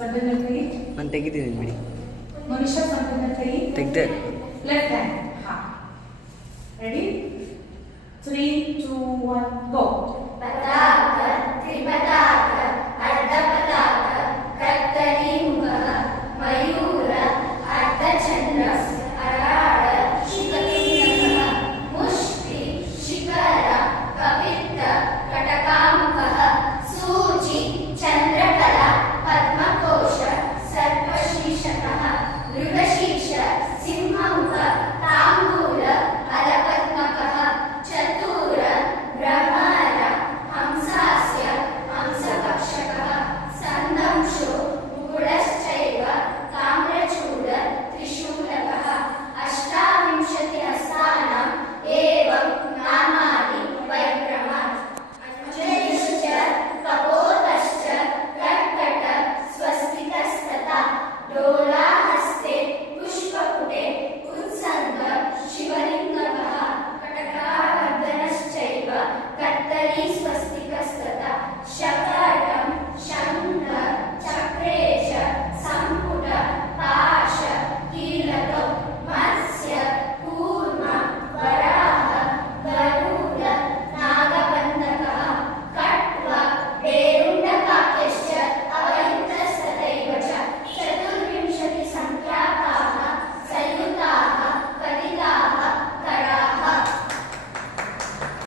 ಸೊಂಟದ ಮೇಲೆ ಕೈ. ನಾನು ತೆಗಿತೀನಿ ಬಿಡಿ. ಮನುಷ್ಯ ಸೊಂಟದ ಮೇಲೆ ಕೈ. ತೆಗ್ದೆ. Left hand. ಹಾ. ರೆಡಿ? 3, 2, 1, ಗೋ. ಬತಾಕ ತ್ರಿಬತಾಕ